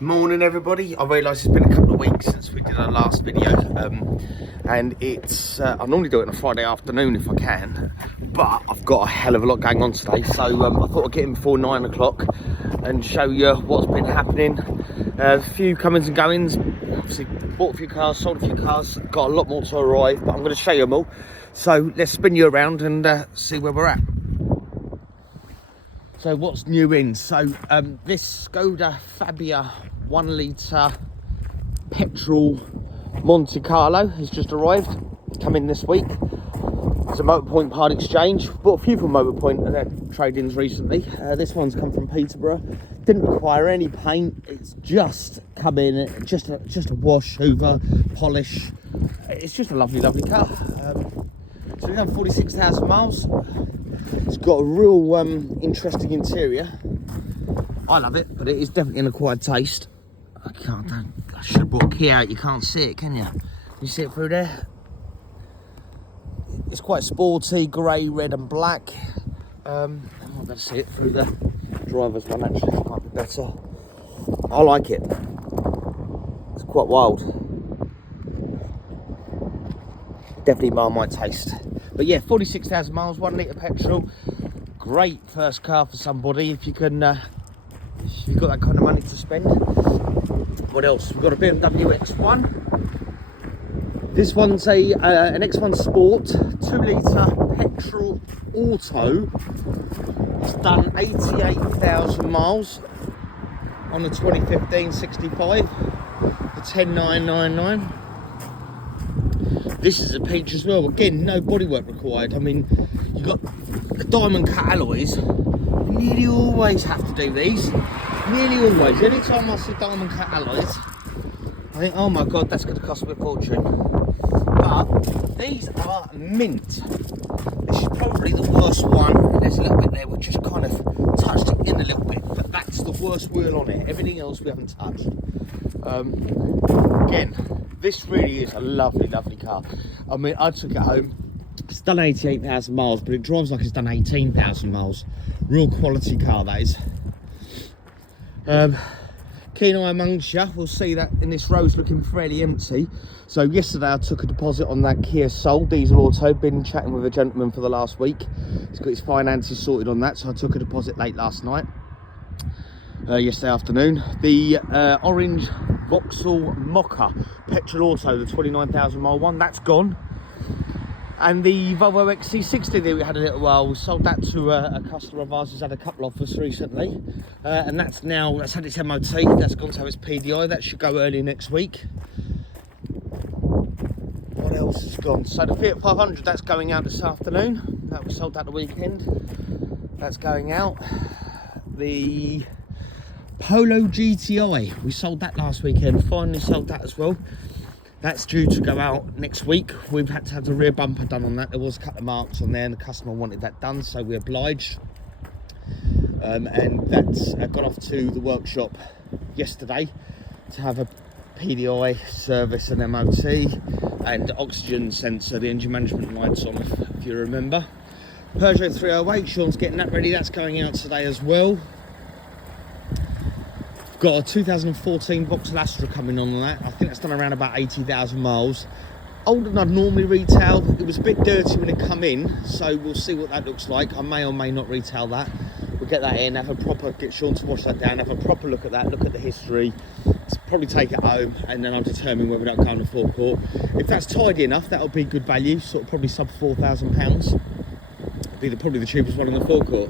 Morning everybody. I realise it's been a couple of weeks since we did our last video, and it's I normally do it on a Friday afternoon if I can, but I've got a hell of a lot going on today, so I thought I'd get in before 9 o'clock and show you what's been happening. A few comings and goings, obviously bought a few cars, sold a few cars, got a lot more to arrive, but I'm going to show you them all. So let's spin you around and see where we're at. So what's new in? So this Skoda Fabia 1 litre petrol Monte Carlo has just arrived, come in this week. It's a Motorpoint part exchange. Bought a few from Motorpoint and their trade-ins recently. This one's come from Peterborough. Didn't require any paint. It's just come in, just a wash, hoover, polish. It's just a lovely car. So we've done 46,000 miles. It's got a real interesting interior. I love it, but it is definitely an acquired taste. I should have brought a key out. You can't see it, can you? Can you see it through there? It's quite sporty, grey, red and black. I'm not going to see it through the driver's one, actually. It might be better. I like it. It's quite wild. Definitely Marmite taste. But yeah, 46,000 miles, 1 litre petrol. Great first car for somebody if you can, if you've got that kind of money to spend. What else? We've got a BMW X1. This one's an X1 Sport, 2 litre petrol auto. It's done 88,000 miles on the 2015 65 for 10,999. This is a peach as well. Again, no bodywork required. I mean, you've got the diamond cut alloys. You nearly always have to do these. Nearly always. Any time I see diamond cut alloys, I think, oh my god, that's going to cost me a fortune. But these are mint. This is probably the worst one. There's a little bit there which just kind of touched it in a little bit, but that's the worst wheel on it. Everything else we haven't touched. Again, this really is a lovely car. I mean, I took it home. It's done 88,000 miles, but it drives like it's done 18,000 miles. Real quality car, that is. Keen eye amongst you will see that in this road's looking fairly empty. So yesterday I took a deposit on that Kia Soul diesel auto. Been chatting with a gentleman for the last week. He's got his finances sorted on that, so I took a deposit late last night. Yesterday afternoon. The orange Vauxhall Mocha petrol auto, the 29,000 mile one, that's gone. And the Volvo XC60 that we had a little while, we sold that to a customer of ours who's had a couple offers recently, and that's had its MOT. That's gone to have its PDI. That should go early next week. What else has gone? So the Fiat 500, that's going out this afternoon. That we sold that the weekend. That's going out. The Polo GTI, we sold that last weekend. Finally sold that as well. That's due to go out next week. We've had to have the rear bumper done on that. There was a couple of marks on there and the customer wanted that done, so we obliged. And that's got off to the workshop yesterday to have a PDI service and MOT and oxygen sensor, the engine management lights on, if you remember. Peugeot 308, Sean's getting that ready. That's going out today as well. Got a 2014 Vauxhall Astra coming on that. I think that's done around about 80,000 miles. Older than I'd normally retail. It was a bit dirty when it come in, so we'll see what that looks like. I may or may not retail that. We'll get that in, get Sean to wash that down, have a proper look at that, look at the history, probably take it home, and then I'll determine whether that'll go on the forecourt. If that's tidy enough, that'll be good value, sort of probably sub £4,000. It'll be probably the cheapest one on the forecourt.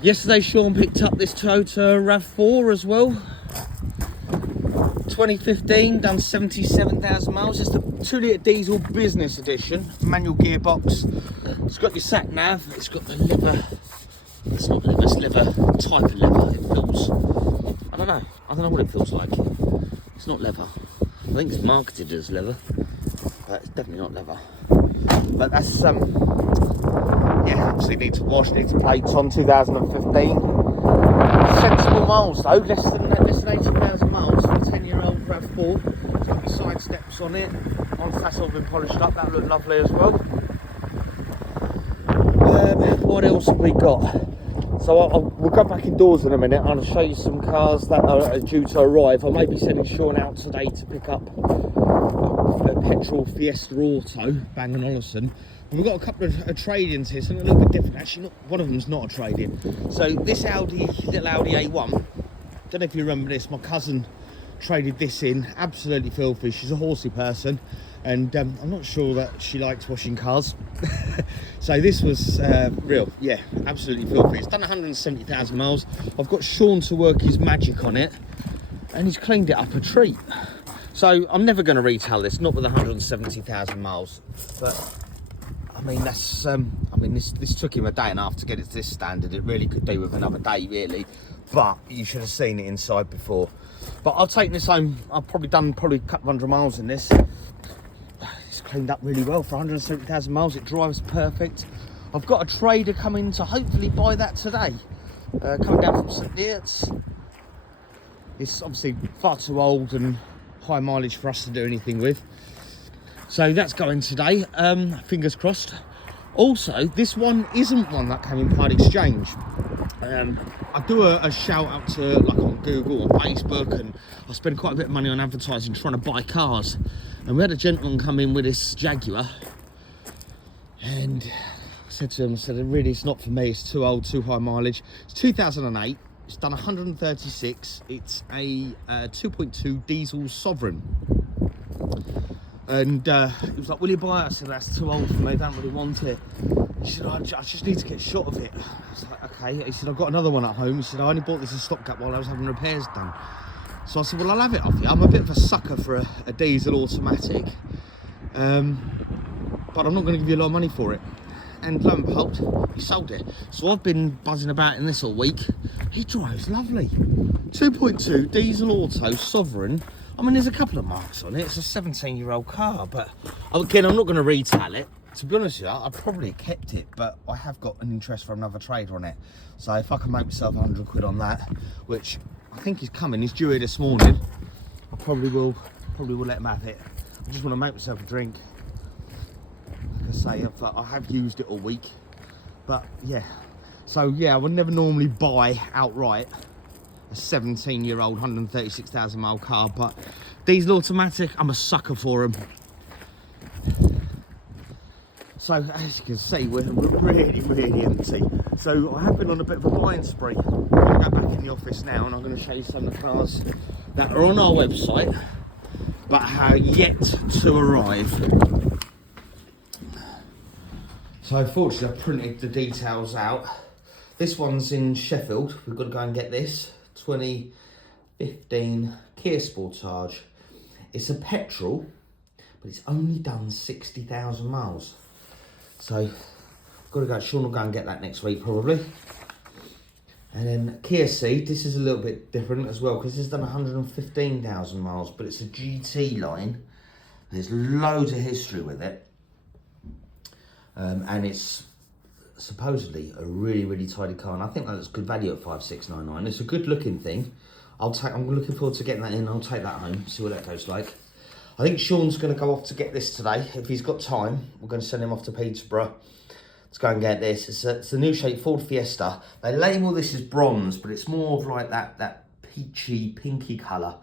Yesterday, Sean picked up this Toyota RAV4 as well. 2015, done 77,000 miles. It's the 2 litre diesel business edition, manual gearbox. It's got your sat nav. It's got the leather. It's not leather, it's leather type of leather. It feels. I don't know what it feels like. It's not leather. I think it's marketed as leather, but it's definitely not leather. But that's yeah, obviously needs a wash, needs plates on. 2015. Sensible miles though, less than 80,000 miles for a 10-year-old RAV4. It's got the side steps on it. Once that's all been polished up, that'll look lovely as well. What else have we got? So we'll go back indoors in a minute. I'll show you some cars that are due to arrive. I may be sending Sean out today to pick up a petrol Fiesta Auto, Bang & Olufsen. And we've got a couple of trade-ins here, something a little bit different. Actually, one of them's not a trade-in. So this little Audi A1, don't know if you remember this, my cousin traded this in, absolutely filthy. She's a horsey person, and I'm not sure that she likes washing cars. So this was real, yeah, absolutely filthy. It's done 170,000 miles. I've got Sean to work his magic on it, and he's cleaned it up a treat. So I'm never going to retail this, not with 170,000 miles. But I mean, that's this took him a day and a half to get it to this standard. It really could do with another day, really. But you should have seen it inside before. But I'll take this home. I've probably done a couple hundred miles in this. It's cleaned up really well for 170,000 miles. It drives perfect. I've got a trader coming to hopefully buy that today. Coming down from St Neots. It's obviously far too old and high mileage for us to do anything with. So that's going today. Fingers crossed. Also, this one isn't one that came in part exchange. I do a shout out to, like, on Google or Facebook, and I spend quite a bit of money on advertising trying to buy cars. And we had a gentleman come in with this Jaguar, and I said to him, really, it's not for me, it's too old, too high mileage. It's 2008, it's done 136, it's a 2.2 diesel Sovereign. And he was like, will you buy it? I said, that's too old for me, I don't really want it. He said, I just need to get shot of it. I was like, okay. He said, I've got another one at home. He said, I only bought this as stopgap while I was having repairs done. So I said, well, I'll have it off you. I'm a bit of a sucker for a diesel automatic. But I'm not going to give you a lot of money for it. And lo and behold, he sold it. So I've been buzzing about in this all week. He drives lovely. 2.2 diesel auto Sovereign. I mean, there's a couple of marks on it. It's a 17-year-old car, but again, I'm not going to retail it. To be honest with you, I probably kept it, but I have got an interest for another trader on it. So if I can make myself 100 quid on that, which I think is coming, he's due here this morning, I probably will let him have it. I just want to make myself a drink. Like I say, I have used it all week, but yeah. So yeah, I would never normally buy outright a 17-year-old 136,000 mile car, but diesel automatic, I'm a sucker for them. So as you can see, we're really empty. So I have been on a bit of a buying spree. I'm going to go back in the office now, and I'm going to show you some of the cars that are on our website but are yet to arrive. So fortunately, I've printed the details out. This one's in Sheffield. We've got to go and get this 2015 Kia Sportage. It's a petrol, but it's only done 60,000 miles. So, got to go. Sean will go and get that next week probably. And then Kia Ceed, this is a little bit different as well because it's done 115,000 miles, but it's a GT line. There's loads of history with it, and it's supposedly a really tidy car, and I think that's good value at 5,699. It's a good looking thing. I'm looking forward to getting that in. I'll take that home, see what that goes like. I think Sean's going to go off to get this today. If he's got time, we're going to send him off to Peterborough to go and get this. It's a new shape Ford Fiesta. They label this as bronze, but it's more of like that peachy, pinky colour.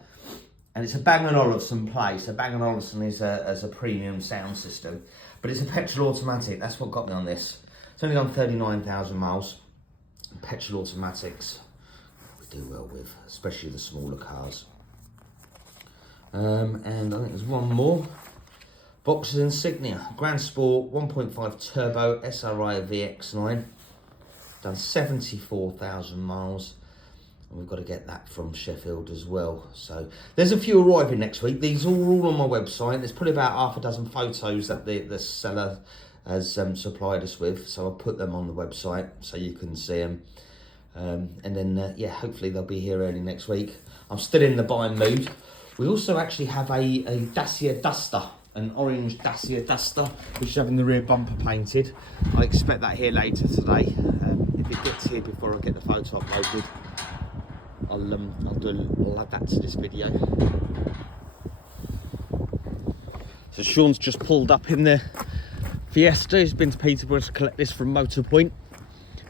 And it's a Bang & Olufsen play. So Bang & Olufsen is a premium sound system. But it's a petrol automatic. That's what got me on this. It's only done 39,000 miles. Petrol automatics we do well with, especially the smaller cars. And I think there's one more. Boxers Insignia, Grand Sport 1.5 Turbo SRI VX9. Done 74,000 miles. And we've got to get that from Sheffield as well. So there's a few arriving next week. These are all on my website. There's probably about half a dozen photos that the seller has supplied us with. So I'll put them on the website so you can see them. And then, yeah, hopefully they'll be here early next week. I'm still in the buying mood. We also actually have a Dacia Duster, an orange Dacia Duster, which is having the rear bumper painted. I expect that here later today. If it gets here before I get the photo uploaded, I'll add that to this video. So Sean's just pulled up in the Fiesta. He's been to Peterborough to collect this from Motorpoint.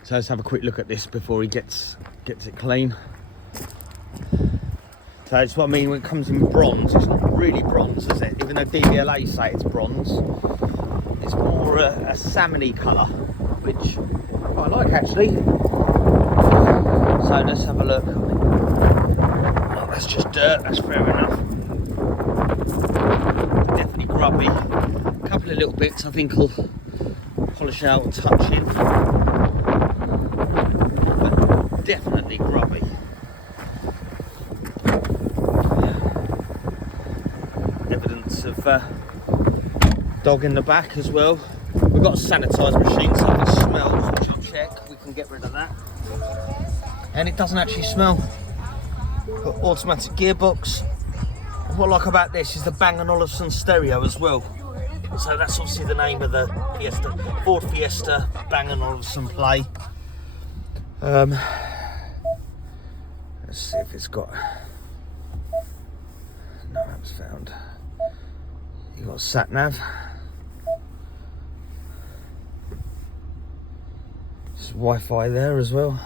So let's have a quick look at this before he gets it clean. So it's what I mean when it comes in bronze. It's not really bronze, is it? Even though DVLA say it's bronze, it's more a salmony colour, which I quite like actually. So let's have a look. Oh, that's just dirt. That's fair enough. Definitely grubby. A couple of little bits I think I'll polish out and touch in, but definitely grubby. Evidence of dog in the back as well. We've got a sanitised machine, so if it smells, which I'll check, we can get rid of that. And it doesn't actually smell. Got automatic gearbox. What I like about this is the Bang & Olufsen stereo as well. So that's obviously the name of the Fiesta, Ford Fiesta Bang & Olufsen play. Let's see if it's got, no maps found. You got sat nav. There's Wi-Fi there as well.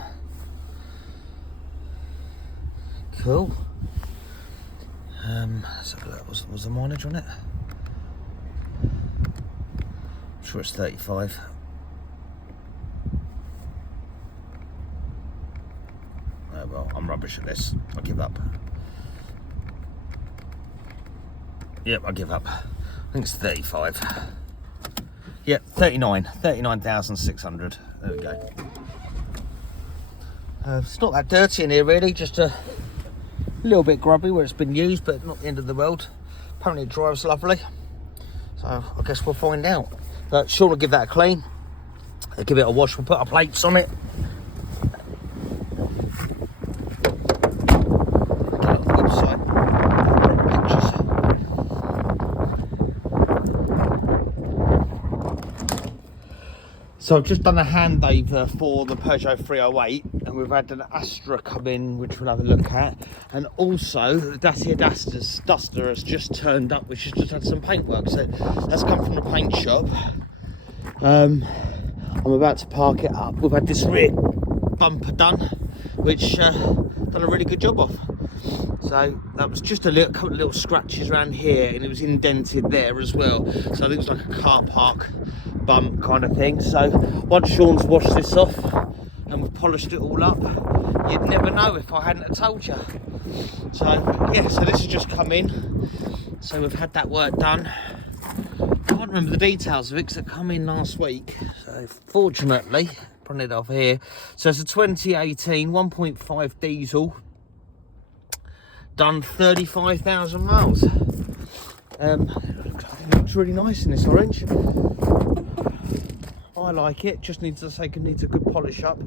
Cool. Let's have a look. Was the mileage on it? I'm sure it's 35. Oh well, I'm rubbish at this. I give up. Yep, I give up. I think it's 35. Yep, 39,600. There we go. It's not that dirty in here really, just a little bit grubby where it's been used, but not the end of the world. Apparently it drives lovely, so I guess we'll find out. But Sean will give that a clean. I'll give it a wash. We'll put our plates on it. Get it on the website. Pictures. So I've just done a handover for the Peugeot 308, and we've had an Astra come in, which we'll have a look at. And also the Dacia Duster has just turned up, which has just had some paint work. So that's come from the paint shop. I'm about to park it up. We've had this rear bumper done, which done a really good job of. So that was just a couple of little scratches around here, and it was indented there as well. So I think it was like a car park bump kind of thing. So once Sean's washed this off and we've polished it all up, you'd never know if I hadn't have told you. So yeah, so this has just come in. So we've had that work done. I can't remember the details of it because it come in last week. So fortunately, putting it off here. So it's a 2018 1.5 diesel. Done 35,000 miles. I think it looks really nice in this orange. I like it. Just needs a good polish up.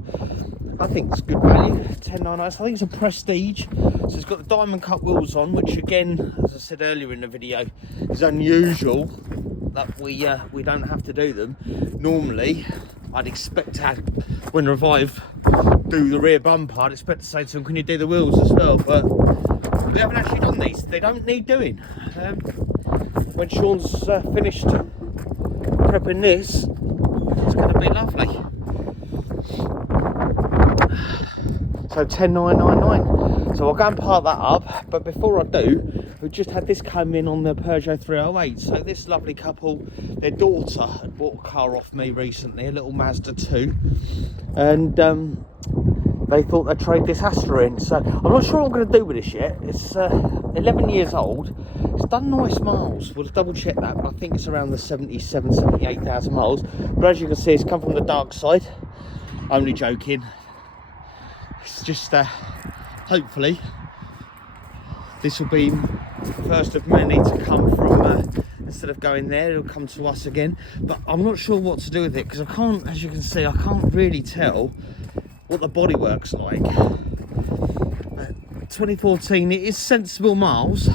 I think it's good value. 10.99. I think it's a Prestige. So it's got the diamond cut wheels on, which again, as I said earlier in the video, is unusual that we don't have to do them. Normally, I'd expect to have, when Revive do the rear bumper, I'd expect to say to them, can you do the wheels as well? But we haven't actually done these. They don't need doing. When Sean's finished prepping this, it's going to be lovely. So 10,999. So I'll go and park that up. But before I do, we've just had this come in on the Peugeot 308. So this lovely couple, their daughter had bought a car off me recently, a little Mazda 2, and they thought they'd trade this Astra in. So I'm not sure what I'm going to do with this yet. It's 11 years old. It's done nice miles. We'll double check that, but I think it's around the 78,000 miles. But as you can see, it's come from the dark side. Only joking. It's just hopefully this will be the first of many to come from, instead of going there, it'll come to us again. But I'm not sure what to do with it, because I can't, as you can see, I can't really tell what the bodywork's like. 2014, it is sensible miles,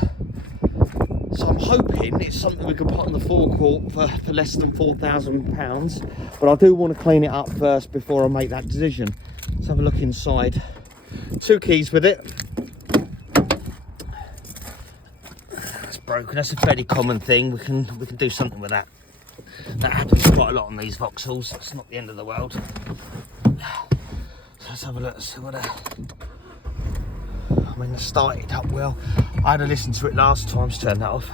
so I'm hoping it's something we can put on the forecourt for less than £4,000. But I do want to clean it up first before I make that decision. Let's have a look inside. 2 keys with it. It's broken. That's a fairly common thing. We can do something with that. That happens quite a lot on these Vauxhalls. It's not the end of the world. let's have a look, see what I mean, it started up well. I had to listen to it last time, just turned that off.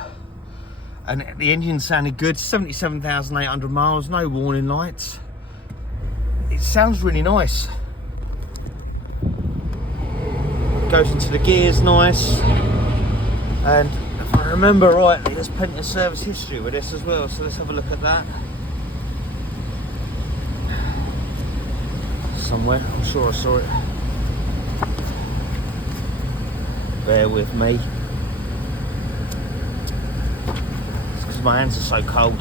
And the engine sounded good, 77,800 miles, no warning lights. It sounds really nice. Goes into the gears nice. And if I remember rightly, there's plenty of service history with this as well, so let's have a look at that. Somewhere, I'm sure I saw it. Bear with me. It's because my hands are so cold.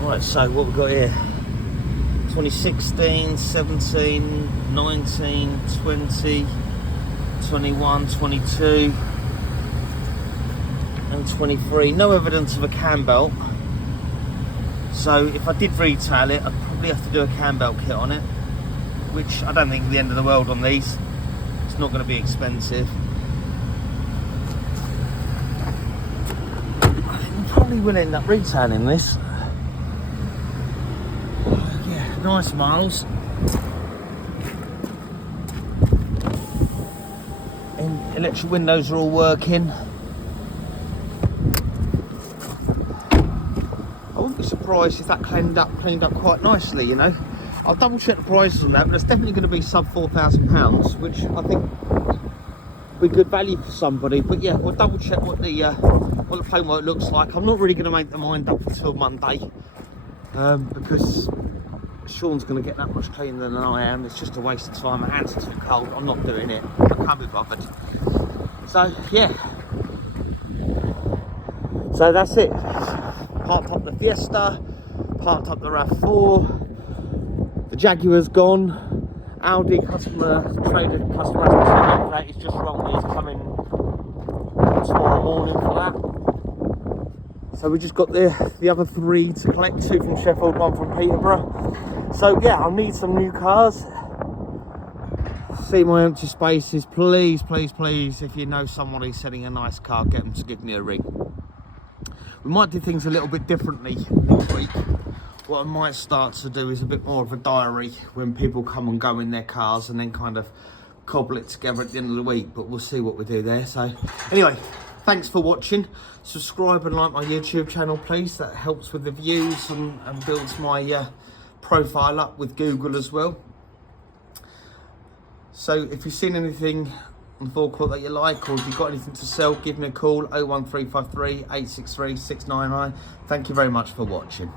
Right, so what we've got here. 2016, 17, 19, 20, 21, 22 and 23. No evidence of a cam belt. So if I did retail it, I'd probably have to do a cam belt kit on it, which I don't think is the end of the world on these. It's not going to be expensive. I think we probably will end up retailing this. Yeah, nice miles. And electric windows are all working. Surprised if that cleaned up quite nicely, you know. I'll double check the prices on that, but it's definitely going to be sub £4,000, which I think would be good value for somebody. But yeah, we'll double check what the framework looks like. I'm not really going to make the mind up until Monday, because Sean's going to get that much cleaner than I am. It's just a waste of time. My hands are too cold. I'm not doing it. I can't be bothered. So yeah, so that's it. Parked up the Fiesta, parked up the RAV4, the Jaguar's gone, Audi customer has that, he's just wrong, he's coming tomorrow morning for that. So we just got the other 3 to collect, 2 from Sheffield, 1 from Peterborough. So yeah, I'll need some new cars. See my empty spaces, please, please, please, if you know somebody selling a nice car, get them to give me a ring. We might do things a little bit differently next week. What I might start to do is a bit more of a diary when people come and go in their cars, and then kind of cobble it together at the end of the week, but we'll see what we do there. So anyway, thanks for watching. Subscribe and like my YouTube channel, please. That helps with the views and builds my profile up with Google as well. So if you've seen anything on forecourt that you like, or if you've got anything to sell, give me a call, 01353 863 699. Thank you very much for watching.